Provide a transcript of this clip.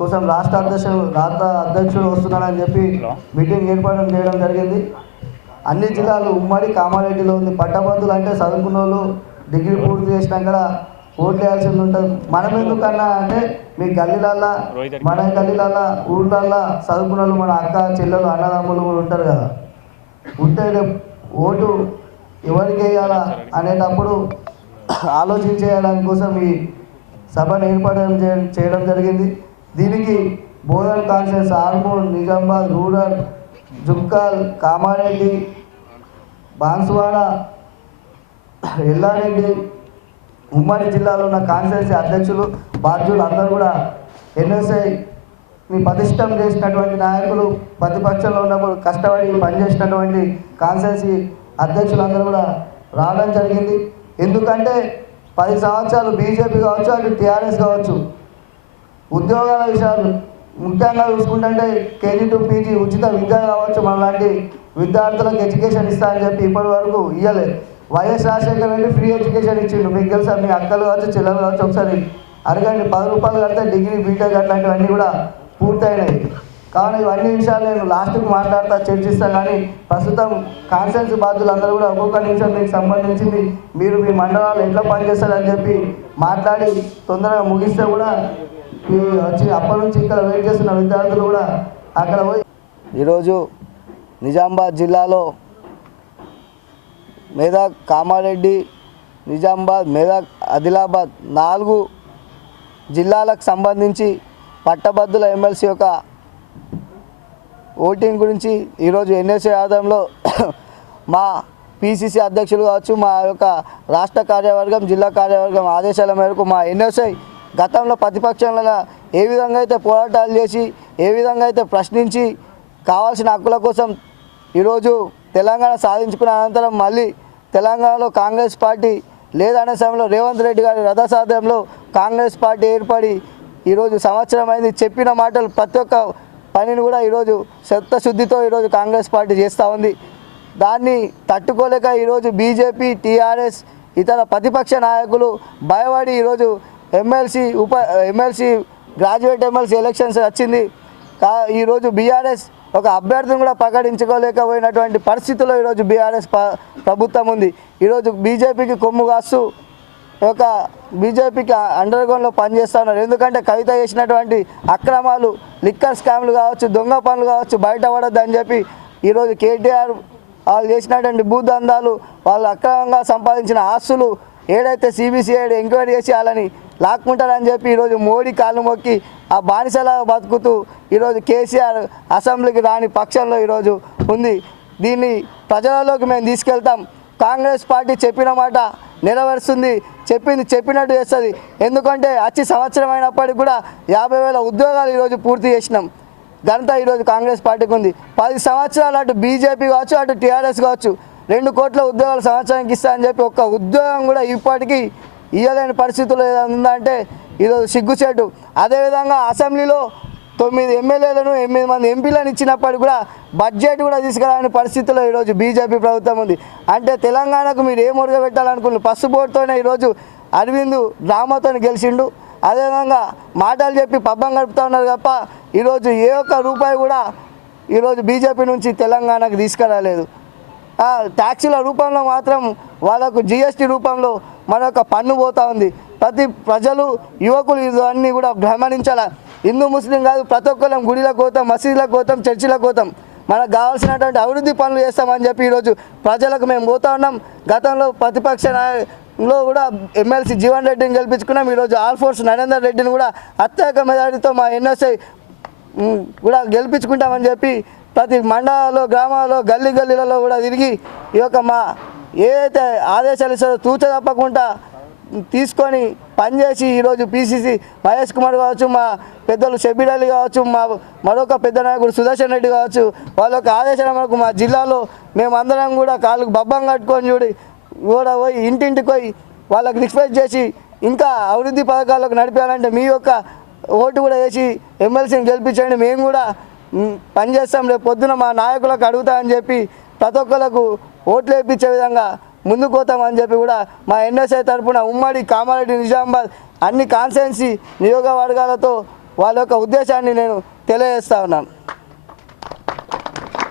కోసం రాష్ట్ర అధ్యక్షుడు వస్తున్నాడని చెప్పి మీటింగ్ ఏర్పాటు చేయడం జరిగింది. అన్ని జిల్లాలు ఉమ్మడి కామారెడ్డిలో ఉంది. పట్టభద్రులు అంటే చదువుకున్న వాళ్ళు డిగ్రీ పూర్తి చేసినాక ఓట్లు వేయాల్సింది ఉంటుంది. మనం ఎందుకన్నా అంటే మీ గల్లీలల్లా మన గల్లీలల్లా ఊళ్ళల్లో చదువుకున్న వాళ్ళు మన అక్క చెల్లెలు అన్నదమ్ములు కూడా ఉంటారు కదా. ఉంటే ఓటు ఎవరికి వేయాలా అనేటప్పుడు ఆలోచించేయడానికి కోసం ఈ సభను ఏర్పాటు చేయడం జరిగింది. దీనికి బోధన్ కాన్ఫరెన్స్, ఆర్మూర్, నిజామాబాద్ రూరల్, జుక్కల్, కామారెడ్డి, బాన్సువాడ, ఎల్లారెడ్డి ఉమ్మడి జిల్లాలో ఉన్న కాన్స్టిట్యున్సీ అధ్యక్షులు బాధ్యులు అందరూ కూడా ఎన్ఎస్ఐని పటిష్టం చేసినటువంటి నాయకులు, ప్రతిపక్షంలో ఉన్నప్పుడు కష్టపడి పనిచేసినటువంటి కాన్స్టిట్యున్సీ అధ్యక్షులందరూ కూడా రావడం జరిగింది. ఎందుకంటే 10 సంవత్సరాలు బీజేపీ కావచ్చు, అటు టీఆర్ఎస్ కావచ్చు, ఉద్యోగాల విషయాలు ముఖ్యంగా చూసుకుంటే కేజీ టు పీజీ ఉచిత విద్య కావచ్చు, మన లాంటి విద్యార్థులకు ఎడ్యుకేషన్ ఇస్తా అని చెప్పి ఇప్పటి వరకు ఇవ్వలేదు. YS Rajasekhar Reddy free education ఇచ్చిండు. మీకు తెలుసా? మీ అక్కలు కావచ్చు, చెల్లెలు కావచ్చు, ఒకసారి అడగండి. 10 రూపాయలు కడితే డిగ్రీ, బీటెక్ అట్లాంటివన్నీ కూడా పూర్తయినాయి. కావున ఇవన్నీ విషయాలు నేను లాస్ట్కి మాట్లాడతా, చర్చిస్తాను. కానీ ప్రస్తుతం కాన్స్టిట్యున్సీ బాధ్యులు అందరూ కూడా ఒక్కొక్క నిమిషం మీకు సంబంధించింది, మీరు మీ మండలాలు ఎట్లా పనిచేస్తారని చెప్పి మాట్లాడి తొందరగా ముగిస్తే కూడా వచ్చి అప్పటి నుంచి ఇక్కడ వెయిట్ చేస్తున్న విద్యార్థులు కూడా అక్కడ పోయి. ఈరోజు నిజామాబాద్ జిల్లాలో మెదక్, కామారెడ్డి, నిజామాబాద్, మెదక్, ఆదిలాబాద్ 4 జిల్లాలకు సంబంధించి పట్టభద్రుల ఎమ్మెల్సీ యొక్క ఓటింగ్ గురించి ఈరోజు ఎన్ఎస్ఏ ఆధ్వర్యంలో మా పిసిసి అధ్యక్షులు కావచ్చు, మా యొక్క రాష్ట్ర కార్యవర్గం, జిల్లా కార్యవర్గం ఆదేశాల మేరకు మా ఎన్ఎస్ఐ గతంలో ప్రతిపక్షంలో ఏ విధంగా అయితే పోరాటాలు చేసి, ఏ విధంగా అయితే ప్రశ్నించి కావాల్సిన హక్కుల కోసం ఈరోజు తెలంగాణ సాధించుకున్న అనంతరం మళ్ళీ తెలంగాణలో కాంగ్రెస్ పార్టీ లేదనే సమయంలో రేవంత్ రెడ్డి గారి రథసాధ్యంలో కాంగ్రెస్ పార్టీ ఏర్పడి ఈరోజు సంవత్సరం అయింది. చెప్పిన మాటలు ప్రతి ఒక్క పనిని కూడా ఈరోజు చిత్తశుద్ధితో ఈరోజు కాంగ్రెస్ పార్టీ చేస్తూ ఉంది. దాన్ని తట్టుకోలేక ఈరోజు బీజేపీ, టీఆర్ఎస్, ఇతర ప్రతిపక్ష నాయకులు భయపడి ఈరోజు ఎమ్మెల్సీ గ్రాడ్యుయేట్ ఎమ్మెల్సీ ఎలక్షన్స్ వచ్చింది. ఈరోజు బీఆర్ఎస్ ఒక అభ్యర్థిని కూడా ప్రకటించుకోలేకపోయినటువంటి పరిస్థితుల్లో ఈరోజు బీఆర్ఎస్ ప్రభుత్వం ఉంది. ఈరోజు బీజేపీకి కొమ్ము కాస్తూ ఒక బీజేపీకి అండర్ గ్రౌండ్లో పనిచేస్తూ ఉన్నారు. ఎందుకంటే కవిత చేసినటువంటి అక్రమాలు, లిక్కర్ స్కామ్లు కావచ్చు, దొంగ పనులు కావచ్చు బయటపడొద్దని చెప్పి ఈరోజు కేటీఆర్ వాళ్ళు చేసినటువంటి భూదందాలు, వాళ్ళు అక్రమంగా సంపాదించిన ఆస్తులు ఏదైతే సిబిసిఐడి ఎంక్వైరీ చేసి వాళ్ళని లాక్కుంటారని చెప్పి ఈరోజు మోడీ కాళ్ళు మొక్కి ఆ బానిసలా బతుకుతూ ఈరోజు కేసీఆర్ అసెంబ్లీకి రాని పక్షంలో ఈరోజు ఉంది. దీన్ని ప్రజలలోకి మేము తీసుకెళ్తాం. కాంగ్రెస్ పార్టీ చెప్పిన మాట నెరవేరుస్తుంది, చెప్పినట్టు చేస్తుంది. ఎందుకంటే వచ్చి సంవత్సరం అయినప్పటికీ కూడా 50,000 ఉద్యోగాలు ఈరోజు పూర్తి చేసినాం. ఘనత ఈరోజు కాంగ్రెస్ పార్టీకి ఉంది. 10 సంవత్సరాలు అటు బీజేపీ కావచ్చు, అటు టీఆర్ఎస్ కావచ్చు 2 కోట్ల ఉద్యోగాలు సంవత్సరానికి ఇస్తా అని చెప్పి ఒక్క ఉద్యోగం కూడా ఇప్పటికీ ఇవ్వలేని పరిస్థితులు ఏదంటే ఈరోజు సిగ్గుచేటు. అదేవిధంగా అసెంబ్లీలో 9 ఎమ్మెల్యేలను 8 మంది ఎంపీలను ఇచ్చినప్పటికీ కూడా బడ్జెట్ కూడా తీసుకురాని పరిస్థితుల్లో ఈరోజు బీజేపీ ప్రభుత్వం ఉంది. అంటే తెలంగాణకు మీరు ఏం ఒరగబెట్టాలనుకున్నారు? పసుపోటుతోనే ఈరోజు అరవింద్ డ్రామాతో గెలిచిండు. అదేవిధంగా మాటలు చెప్పి పబ్బం గడుపుతూ ఉన్నారు తప్ప ఈరోజు ఏ ఒక్క రూపాయి కూడా ఈరోజు బీజేపీ నుంచి తెలంగాణకు తీసుకురాలేదు. ట్యాక్సీల రూపంలో మాత్రం వాళ్ళకు జిఎస్టీ రూపంలో మరొక పన్ను పోతూ ఉంది. ప్రజలు, యువకులు ఇవన్నీ కూడా గమనించాల. హిందూ ముస్లిం కాదు, ప్రతి ఒక్కరం గుడిలకు పోతాం, మసీదులకు పోతాం, చర్చిలకు పోతాం. మనకు కావాల్సినటువంటి అభివృద్ధి పనులు చేస్తామని చెప్పి ఈరోజు ప్రజలకు మేము పోతా ఉన్నాం. గతంలో ప్రతిపక్షంలో కూడా ఎమ్మెల్సీ జీవన్ రెడ్డిని గెలిపించుకున్నాం. ఈరోజు ఆల్ ఫోర్స్ నరేందర్ రెడ్డిని కూడా అత్యధిక మెజారిటీతో మా ఎన్ఎస్ఐ కూడా గెలిపించుకుంటామని చెప్పి ప్రతి మండలాల్లో, గ్రామాల్లో, గల్లీలలో కూడా తిరిగి ఈ యొక్క మా ఏదైతే ఆదేశాలు ఇస్తారో తూచ తప్పకుండా తీసుకొని పనిచేసి ఈరోజు పిసిసి మహేష్ కుమార్ కావచ్చు, మా పెద్దలు షబీర్ అలీ కావచ్చు, మా మరొక పెద్ద నాయకుడు సుదర్శన్ రెడ్డి కావచ్చు, వాళ్ళ యొక్క ఆదేశాల మేరకు మా జిల్లాలో మేమందరం కూడా కాళ్ళకు బబ్బం కట్టుకొని కూడా పోయి ఇంటింటికి పోయి వాళ్ళకి రిక్వెస్ట్ చేసి ఇంకా అభివృద్ధి పథకాలకు నడిపేయాలంటే మీ యొక్క ఓటు కూడా వేసి ఎమ్మెల్సీని గెలిపించండి, మేము కూడా పనిచేస్తాం, రేపు పొద్దున మా నాయకులకు అడుగుతామని చెప్పి ప్రతి ఒక్కరికి ఓట్లు వేయించే విధంగా ముందుకు పోతామని చెప్పి కూడా మా ఎన్ఎస్ఐ తరఫున ఉమ్మడి కామారెడ్డి, నిజామాబాద్ అన్ని కాన్స్టిట్యున్సీ నియోజకవర్గాలతో వాళ్ళ యొక్క ఉద్దేశాన్ని నేను తెలియజేస్తా ఉన్నాను.